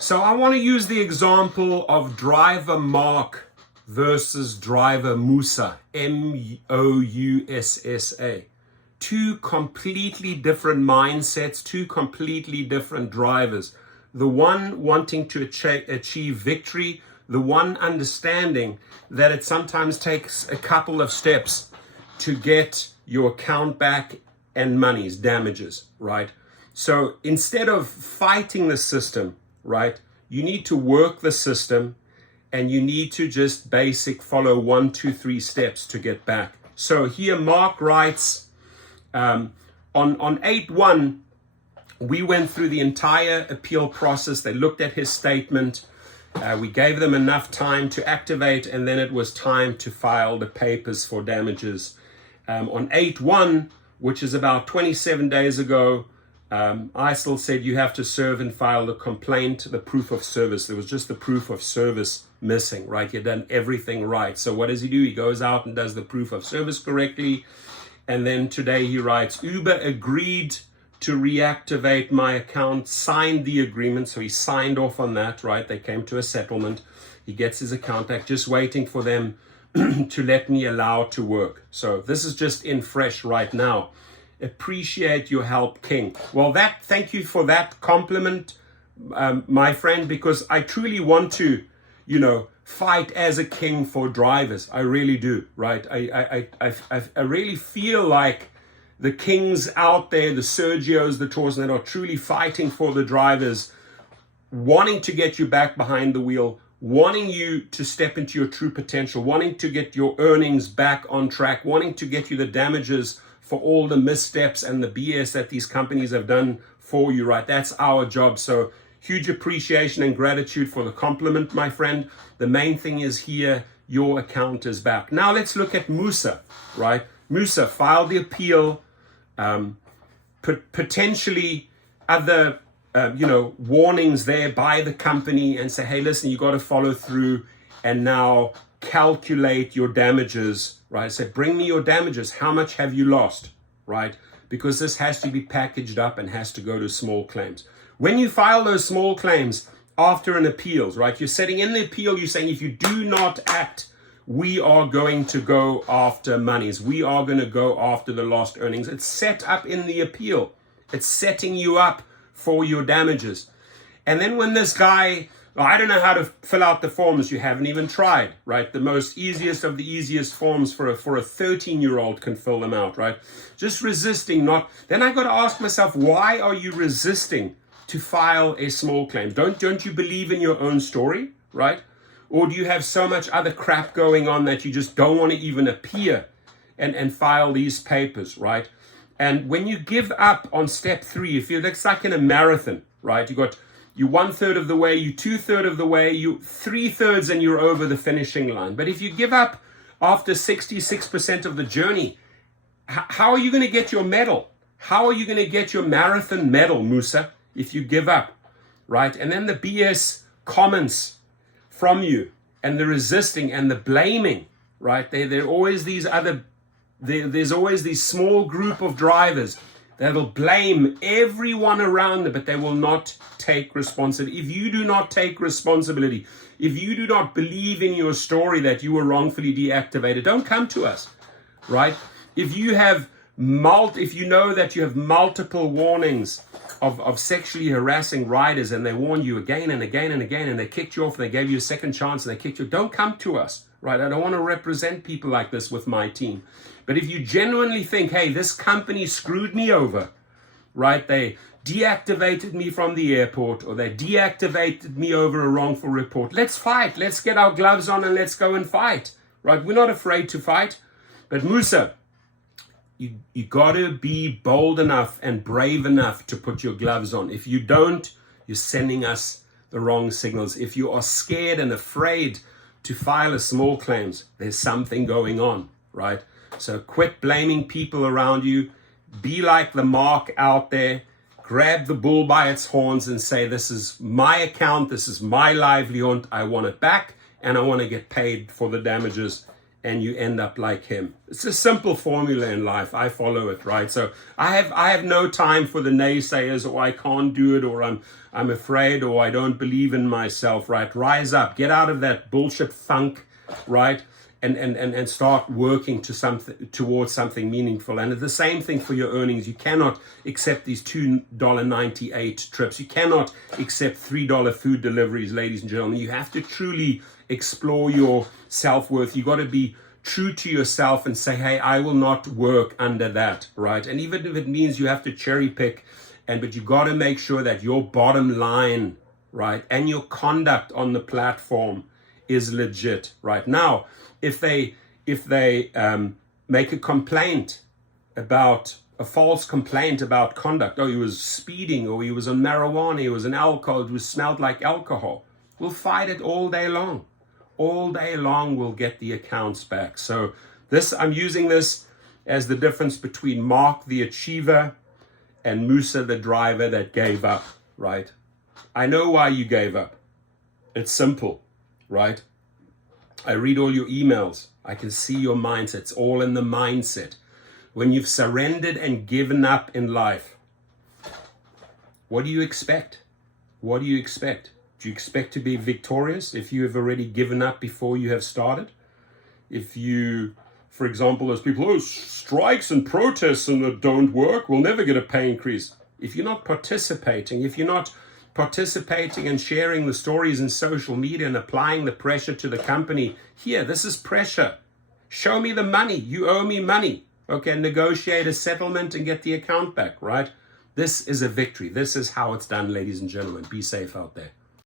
So I want to use the example of driver Mark versus driver Moussa, Moussa. Two completely different mindsets, two completely different drivers. The one wanting to achieve victory, the one understanding that it sometimes takes a couple of steps to get your account back and money's damages, right? So instead of fighting the system, right, you need to work the system and you need to just follow 1, 2, 3 steps to get back. So here Mark writes, on 8/1, we went through the entire appeal process. They looked at his statement. We gave them enough time to activate, and then it was time to file the papers for damages. On 8/1, which is about 27 days ago, I still said you have to serve and file the complaint, the proof of service. There was just the proof of service missing, right? You've done everything right. So what does he do? He goes out and does the proof of service correctly. And then today he writes, Uber agreed to reactivate my account, signed the agreement. So he signed off on that, right? They came to a settlement. He gets his account back, just waiting for them to let me allow to work. So this is just in fresh right now. Appreciate your help, King. Well, thank you for that compliment, my friend, because I truly want to, fight as a king for drivers. I really do, right? I really feel like the kings out there, the Sergios, the Tors, that are truly fighting for the drivers, wanting to get you back behind the wheel, wanting you to step into your true potential, wanting to get your earnings back on track, wanting to get you the damages for all the missteps and the BS that these companies have done for you, right? That's our job. So huge appreciation and gratitude for the compliment, my friend. The main thing is here, your account is back. Now let's look at Moussa, right? Moussa filed the appeal, potentially other, warnings there by the company and say, hey, listen, you got to follow through and now calculate your damages, right? Say, bring me your damages. How much have you lost, right? Because this has to be packaged up and has to go to small claims. When you file those small claims after an appeals, right? You're setting in the appeal, you're saying, if you do not act, we are going to go after monies. We are going to go after the lost earnings. It's set up in the appeal. It's setting you up for your damages. And then when this guy, I don't know how to fill out the forms, you haven't even tried, right? The most easiest of the easiest forms for a 13-year-old can fill them out, right? Just resisting, then I got to ask myself, why are you resisting to file a small claim? Don't you believe in your own story, right? Or do you have so much other crap going on that you just don't want to even appear and file these papers, right? And when you give up on step 3, if it's like in a marathon, right? You 1/3 of the way, you 2/3 of the way, you 3/3 and you're over the finishing line. But if you give up after 66% of the journey, how are you going to get your medal? How are you going to get your marathon medal, Moussa, if you give up, right? And then the BS comments from you and the resisting and the blaming, right? There are always there's always these small group of drivers that'll blame everyone around them, but they will not take responsibility. If you do not take responsibility, if you do not believe in your story that you were wrongfully deactivated, don't come to us, right? If you know that you have multiple warnings of sexually harassing riders and they warn you again and again and again and they kicked you off and they gave you a second chance and they kicked you, don't come to us, right? I don't want to represent people like this with my team. But if you genuinely think, hey, this company screwed me over, right? They deactivated me from the airport or they deactivated me over a wrongful report. Let's fight. Let's get our gloves on and let's go and fight, right? We're not afraid to fight. But Moussa, you got to be bold enough and brave enough to put your gloves on. If you don't, you're sending us the wrong signals. If you are scared and afraid to file a small claims, there's something going on, right? So quit blaming people around you. Be like the Mark out there. Grab the bull by its horns and say, this is my account. This is my livelihood. I want it back and I want to get paid for the damages and you end up like him. It's a simple formula in life. I follow it, right? So I have no time for the naysayers, or I can't do it, or I'm afraid, or I don't believe in myself, right? Rise up, get out of that bullshit funk, right? And start working towards something meaningful. And the same thing for your earnings. You cannot accept these $2.98 trips. You cannot accept $3 food deliveries, ladies and gentlemen. You have to truly explore your self-worth. You got to be true to yourself and say, hey, I will not work under that, right? And even if it means you have to cherry pick, but you got to make sure that your bottom line, right, and your conduct on the platform is legit, right? Now, if they make a complaint about a false complaint about conduct, oh, he was speeding, or he was on marijuana, he was on alcohol, it was smelled like alcohol, we'll fight it all day long. All day long, we'll get the accounts back. So I'm using this as the difference between Mark the achiever and Moussa the driver that gave up, right? I know why you gave up. It's simple, right? I read all your emails. I can see your mindset. It's all in the mindset. When you've surrendered and given up in life, what do you expect? What do you expect? Do you expect to be victorious if you have already given up before you have started? If you, for example, those people, oh, strikes and protests and that don't work, we'll never get a pay increase. If you're not participating, and sharing the stories in social media and applying the pressure to the company, here, this is pressure. Show me the money. You owe me money. Okay, negotiate a settlement and get the account back, right? This is a victory. This is how it's done, ladies and gentlemen. Be safe out there.